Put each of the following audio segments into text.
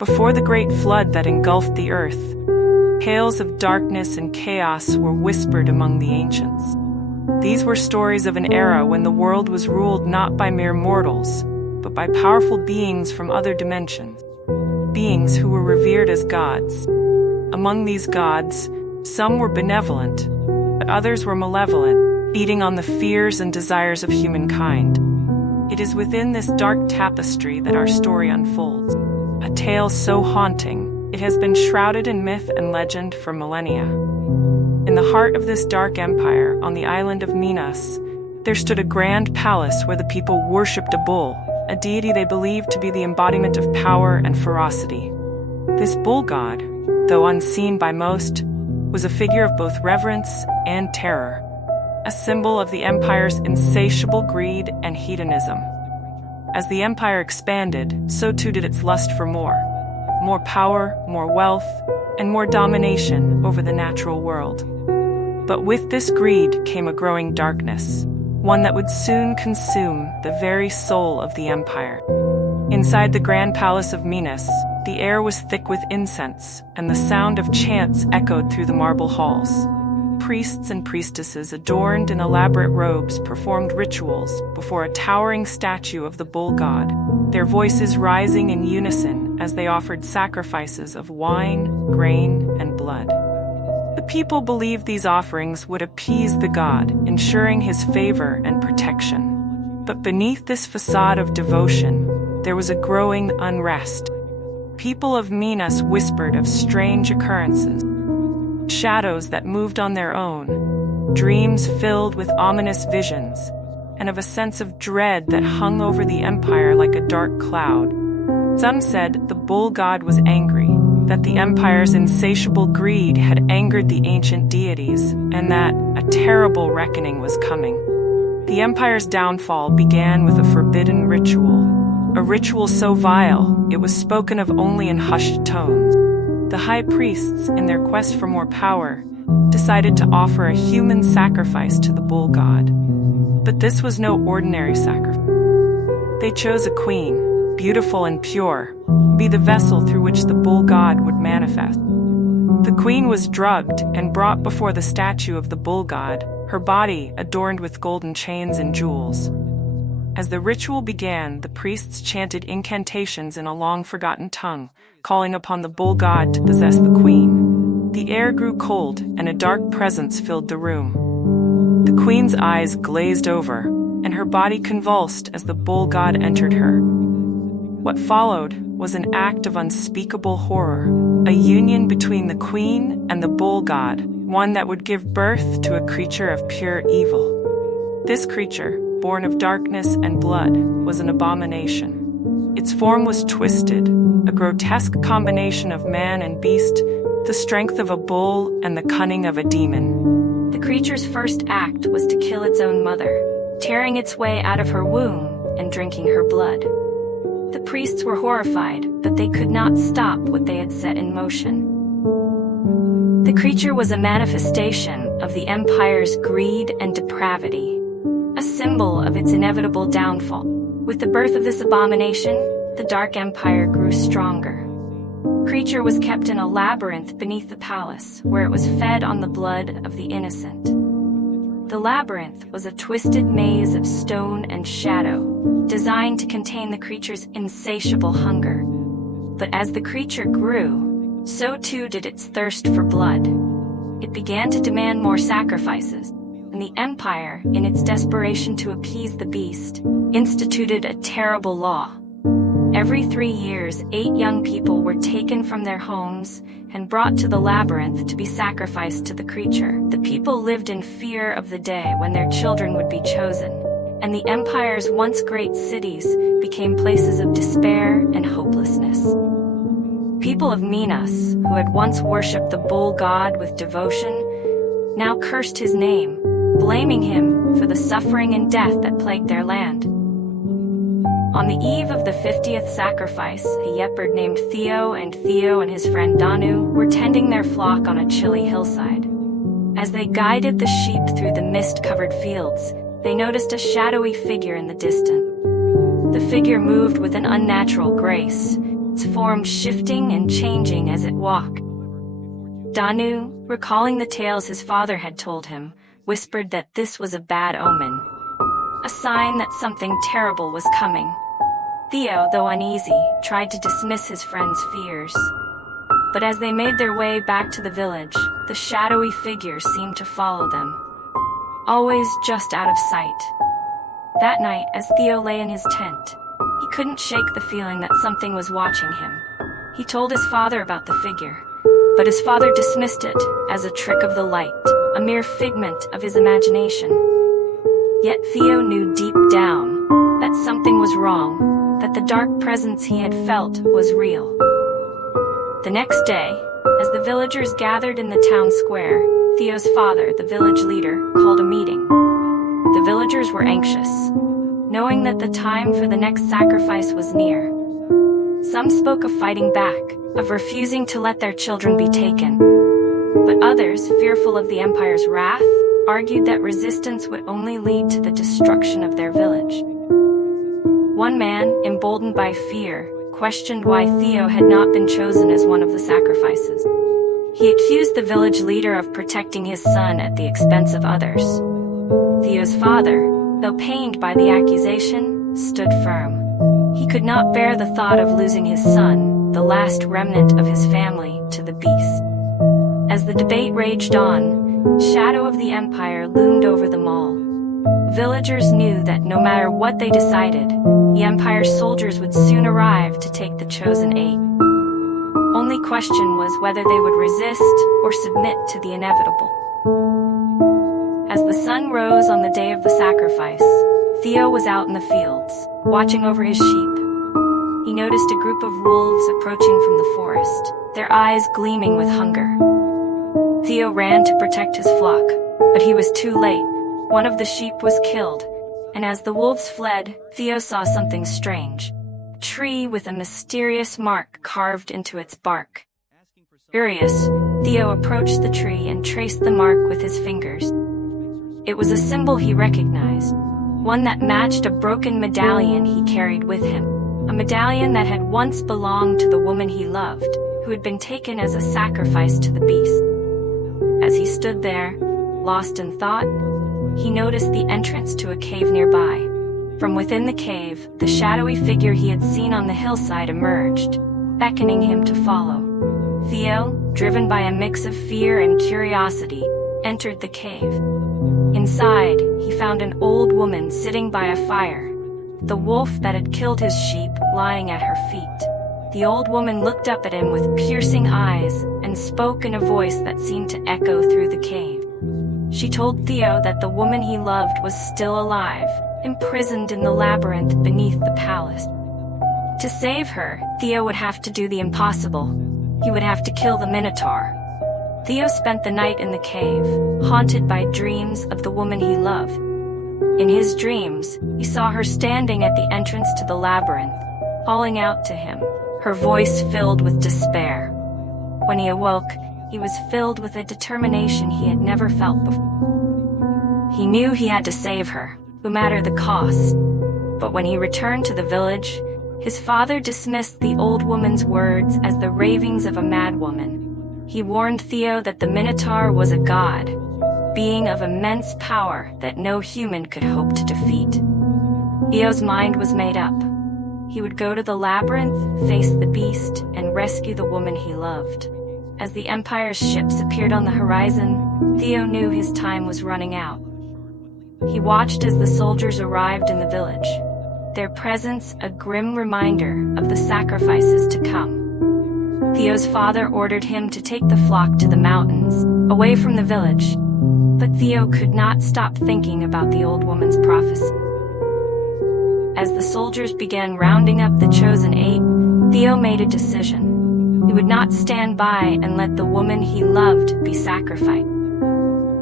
Before the great flood that engulfed the earth, tales of darkness and chaos were whispered among the ancients. These were stories of an era when the world was ruled not by mere mortals, but by powerful beings from other dimensions, beings who were revered as gods. Among these gods, some were benevolent, but others were malevolent, feeding on the fears and desires of humankind. It is within this dark tapestry that our story unfolds, a tale so haunting, it has been shrouded in myth and legend for millennia. In the heart of this dark empire, on the island of Minos, there stood a grand palace where the people worshipped a bull, a deity they believed to be the embodiment of power and ferocity. This bull god, though unseen by most, was a figure of both reverence and terror, a symbol of the empire's insatiable greed and hedonism. As the empire expanded, so too did its lust for more power, more wealth, and more domination over the natural world. But with this greed came a growing darkness, one that would soon consume the very soul of the empire. Inside the grand palace of Minos, the air was thick with incense, and the sound of chants echoed through the marble halls. Priests and priestesses adorned in elaborate robes performed rituals before a towering statue of the bull god, their voices rising in unison as they offered sacrifices of wine, grain, and blood. The people believed these offerings would appease the god, ensuring his favor and protection. But beneath this facade of devotion, there was a growing unrest. People of Minos whispered of strange occurrences, shadows that moved on their own, dreams filled with ominous visions, and of a sense of dread that hung over the empire like a dark cloud. Some said the bull god was angry, that the empire's insatiable greed had angered the ancient deities, and that a terrible reckoning was coming. The empire's downfall began with a forbidden ritual, a ritual so vile it was spoken of only in hushed tones. The high priests, in their quest for more power, decided to offer a human sacrifice to the bull god. But this was no ordinary sacrifice. They chose a queen, beautiful and pure, to be the vessel through which the bull god would manifest. The queen was drugged and brought before the statue of the bull god, her body adorned with golden chains and jewels. As the ritual began, the priests chanted incantations in a long-forgotten tongue, calling upon the bull god to possess the queen. The air grew cold, and a dark presence filled the room. The queen's eyes glazed over, and her body convulsed as the bull god entered her. What followed was an act of unspeakable horror, a union between the queen and the bull god, one that would give birth to a creature of pure evil. This creature, born of darkness and blood, was an abomination. Its form was twisted, a grotesque combination of man and beast, the strength of a bull and the cunning of a demon. The creature's first act was to kill its own mother, tearing its way out of her womb and drinking her blood. The priests were horrified, but they could not stop what they had set in motion. The creature was a manifestation of the empire's greed and depravity, a symbol of its inevitable downfall. With the birth of this abomination, the Dark Empire grew stronger. The creature was kept in a labyrinth beneath the palace, where it was fed on the blood of the innocent. The labyrinth was a twisted maze of stone and shadow, designed to contain the creature's insatiable hunger. But as the creature grew, so too did its thirst for blood. It began to demand more sacrifices, and the empire, in its desperation to appease the beast, instituted a terrible law. Every 3 years, 8 young people were taken from their homes and brought to the labyrinth to be sacrificed to the creature. The people lived in fear of the day when their children would be chosen, and the empire's once great cities became places of despair and hopelessness. People of Minos, who had once worshipped the bull god with devotion, now cursed his name, blaming him for the suffering and death that plagued their land. On the eve of the 50th sacrifice, a shepherd named Theo and his friend Danu were tending their flock on a chilly hillside. As they guided the sheep through the mist-covered fields, they noticed a shadowy figure in the distance. The figure moved with an unnatural grace, its form shifting and changing as it walked. Danu, recalling the tales his father had told him, whispered that this was a bad omen, a sign that something terrible was coming. Theo, though uneasy, tried to dismiss his friend's fears. But as they made their way back to the village, the shadowy figure seemed to follow them, always just out of sight. That night, as Theo lay in his tent, he couldn't shake the feeling that something was watching him. He told his father about the figure, but his father dismissed it as a trick of the light, a mere figment of his imagination. Yet Theo knew deep down that something was wrong, that the dark presence he had felt was real. The next day, as the villagers gathered in the town square, Theo's father, the village leader, called a meeting. The villagers were anxious, knowing that the time for the next sacrifice was near. Some spoke of fighting back, of refusing to let their children be taken. But others, fearful of the Empire's wrath, argued that resistance would only lead to the destruction of their village. One man, emboldened by fear, questioned why Theo had not been chosen as one of the sacrifices. He accused the village leader of protecting his son at the expense of others. Theo's father, though pained by the accusation, stood firm. He could not bear the thought of losing his son, the last remnant of his family, to the beast. As the debate raged on, the shadow of the Empire loomed over them all. Villagers knew that no matter what they decided, the Empire's soldiers would soon arrive to take the chosen eight. Only question was whether they would resist or submit to the inevitable. As the sun rose on the day of the sacrifice, Theo was out in the fields, watching over his sheep. He noticed a group of wolves approaching from the forest, their eyes gleaming with hunger. Theo ran to protect his flock, but he was too late. One of the sheep was killed, and as the wolves fled, Theo saw something strange. A tree with a mysterious mark carved into its bark. Curious, Theo approached the tree and traced the mark with his fingers. It was a symbol he recognized, one that matched a broken medallion he carried with him, a medallion that had once belonged to the woman he loved, who had been taken as a sacrifice to the beast. As he stood there, lost in thought, he noticed the entrance to a cave nearby. From within the cave, the shadowy figure he had seen on the hillside emerged, beckoning him to follow. Theo, driven by a mix of fear and curiosity, entered the cave. Inside, he found an old woman sitting by a fire, the wolf that had killed his sheep lying at her feet. The old woman looked up at him with piercing eyes and spoke in a voice that seemed to echo through the cave. She told Theo that the woman he loved was still alive, imprisoned in the labyrinth beneath the palace. To save her, Theo would have to do the impossible. He would have to kill the minotaur. Theo spent the night in the cave, haunted by dreams of the woman he loved. In his dreams, he saw her standing at the entrance to the labyrinth, calling out to him, her voice filled with despair. When he awoke, he was filled with a determination he had never felt before. He knew he had to save her, no matter the cost. But when he returned to the village, his father dismissed the old woman's words as the ravings of a madwoman. He warned Theo that the Minotaur was a god, being of immense power that no human could hope to defeat. Theo's mind was made up. He would go to the labyrinth, face the beast, and rescue the woman he loved. As the Empire's ships appeared on the horizon, Theo knew his time was running out. He watched as the soldiers arrived in the village, their presence a grim reminder of the sacrifices to come. Theo's father ordered him to take the flock to the mountains, away from the village, but Theo could not stop thinking about the old woman's prophecy. As the soldiers began rounding up the chosen eight, Theo made a decision. He would not stand by and let the woman he loved be sacrificed.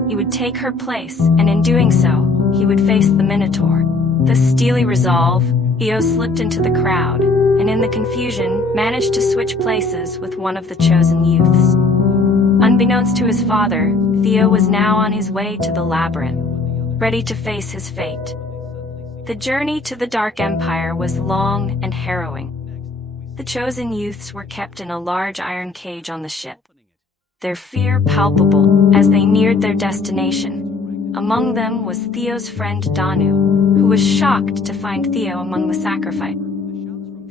He would take her place, and in doing so, he would face the Minotaur. With steely resolve, Theo slipped into the crowd, and in the confusion, managed to switch places with one of the chosen youths. Unbeknownst to his father, Theo was now on his way to the labyrinth, ready to face his fate. The journey to the Dark Empire was long and harrowing. The chosen youths were kept in a large iron cage on the ship, their fear palpable as they neared their destination. Among them was Theo's friend Danu, who was shocked to find Theo among the sacrifice.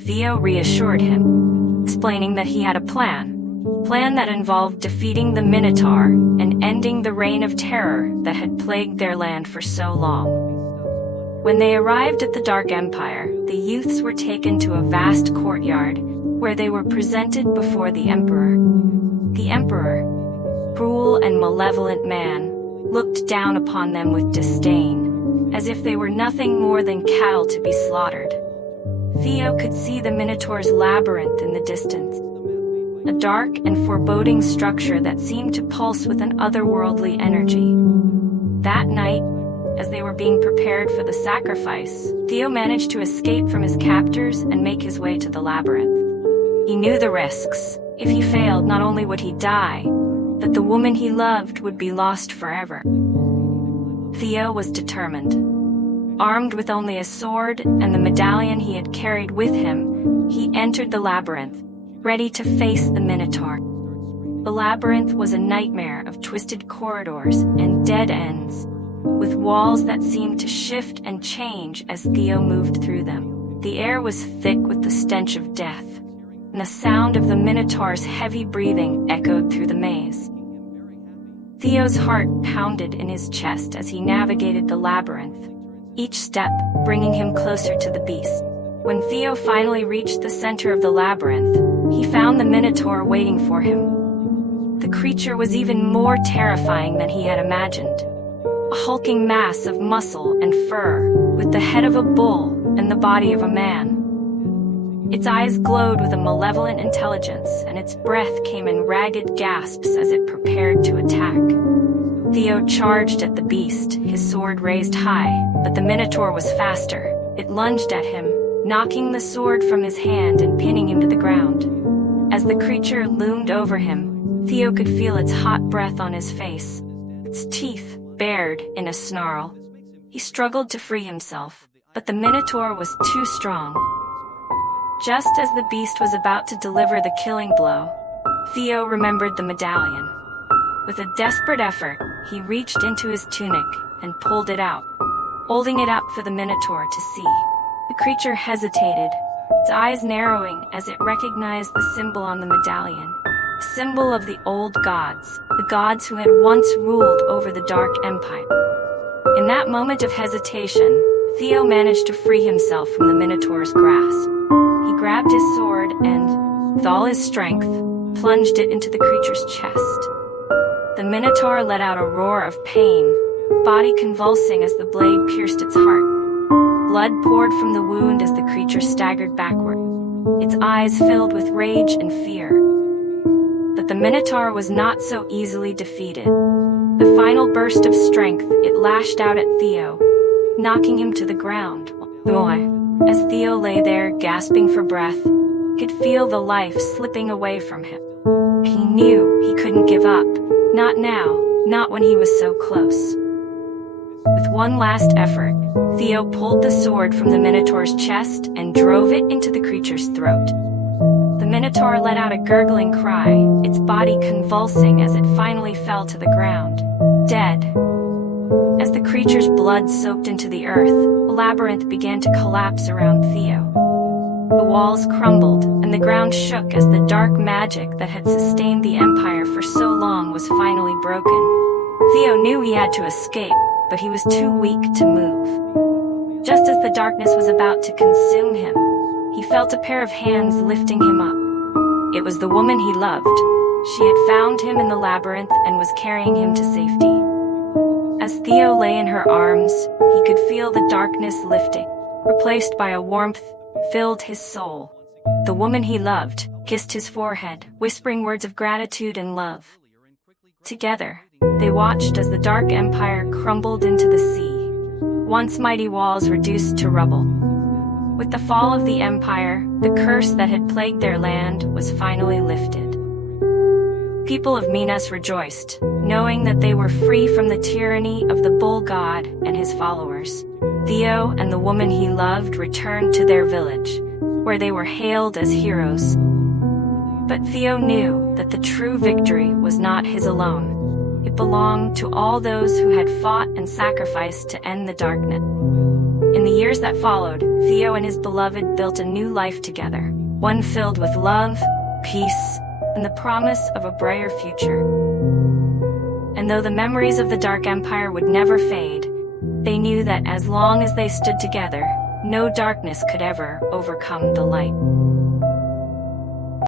Theo reassured him, explaining that he had a plan that involved defeating the Minotaur and ending the reign of terror that had plagued their land for so long. When they arrived at the Dark Empire, the youths were taken to a vast courtyard where they were presented before the Emperor. The Emperor, cruel and malevolent man, looked down upon them with disdain, as if they were nothing more than cattle to be slaughtered. Theo could see the Minotaur's labyrinth in the distance, a dark and foreboding structure that seemed to pulse with an otherworldly energy. That night, as they were being prepared for the sacrifice, Theo managed to escape from his captors and make his way to the labyrinth. He knew the risks. If he failed, not only would he die, but the woman he loved would be lost forever. Theo was determined. Armed with only a sword and the medallion he had carried with him, he entered the labyrinth, ready to face the Minotaur. The labyrinth was a nightmare of twisted corridors and dead ends, with walls that seemed to shift and change as Theo moved through them. The air was thick with the stench of death, and the sound of the Minotaur's heavy breathing echoed through the maze. Theo's heart pounded in his chest as he navigated the labyrinth, each step bringing him closer to the beast. When Theo finally reached the center of the labyrinth, he found the Minotaur waiting for him. The creature was even more terrifying than he had imagined. A hulking mass of muscle and fur, with the head of a bull and the body of a man. Its eyes glowed with a malevolent intelligence, and its breath came in ragged gasps as it prepared to attack. Theo charged at the beast, his sword raised high, but the Minotaur was faster. It lunged at him, knocking the sword from his hand and pinning him to the ground. As the creature loomed over him, Theo could feel its hot breath on his face, its teeth bared in a snarl. He struggled to free himself, but the Minotaur was too strong. Just as the beast was about to deliver the killing blow, Theo remembered the medallion. With a desperate effort, he reached into his tunic and pulled it out, holding it up for the Minotaur to see. The creature hesitated, its eyes narrowing as it recognized the symbol on the medallion, a symbol of the old gods, the gods who had once ruled over the Dark Empire. In that moment of hesitation, Theo managed to free himself from the Minotaur's grasp. He grabbed his sword and, with all his strength, plunged it into the creature's chest. The Minotaur let out a roar of pain, body convulsing as the blade pierced its heart. Blood poured from the wound as the creature staggered backward, its eyes filled with rage and fear. But the Minotaur was not so easily defeated. The final burst of strength, it lashed out at Theo, knocking him to the ground. As Theo lay there, gasping for breath, he could feel the life slipping away from him. He knew he couldn't give up. Not now, not when he was so close. With one last effort, Theo pulled the sword from the Minotaur's chest and drove it into the creature's throat. The Minotaur let out a gurgling cry, its body convulsing as it finally fell to the ground, dead. As the creature's blood soaked into the earth, the labyrinth began to collapse around Theo. The walls crumbled, and the ground shook as the dark magic that had sustained the Empire for so long was finally broken. Theo knew he had to escape, but he was too weak to move. Just as the darkness was about to consume him, he felt a pair of hands lifting him up. It was the woman he loved. She had found him in the labyrinth and was carrying him to safety. As Theo lay in her arms, he could feel the darkness lifting, replaced by a warmth filled his soul. The woman he loved kissed his forehead, whispering words of gratitude and love. Together, they watched as the Dark Empire crumbled into the sea, once mighty walls reduced to rubble. With the fall of the Empire, the curse that had plagued their land was finally lifted. People of Minas rejoiced, knowing that they were free from the tyranny of the bull god and his followers. Theo and the woman he loved returned to their village, where they were hailed as heroes. But Theo knew that the true victory was not his alone. It belonged to all those who had fought and sacrificed to end the darkness. In the years that followed, Theo and his beloved built a new life together, one filled with love, peace, and the promise of a brighter future. And though the memories of the Dark Empire would never fade, they knew that as long as they stood together, no darkness could ever overcome the light.